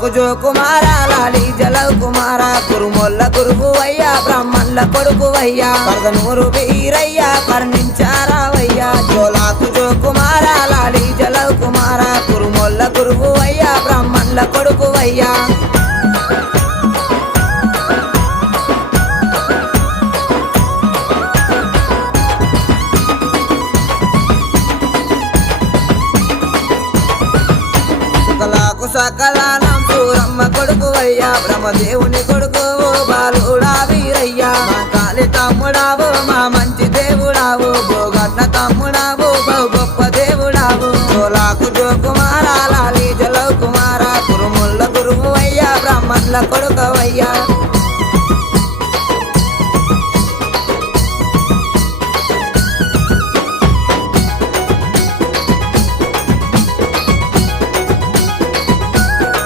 జోలాకు జో కుమార లాలి జలవ్ కుమార కురుమొల్ల గురువువయ్యా బ్రాహ్మణుల కొడుకువయ్యా పరదనూరు వీరయ్యా కర్ణించారావయ్యా జోలాకు జో కుమార లాలి జలవ్ కుమార కురుమొల్ల గురువువయ్యా బ్రాహ్మణుల కొడుకువయ్యా సకలానం సూరమ్మ కొడుకువయ్యా బ్రహ్మదేవుని కొడుకు బాలుడా వీరయ్యా మా కాలి తమ్ముడావు మా మంచి దేవుడావు భోగన్న తమ్ముడావు బహు గొప్ప దేవుడావు జోలాకు జో కుమార లాలి జలవ్ కుమార కురుముల్ల గురువువయ్యా బ్రాహ్మణుల కొడుకువయ్యా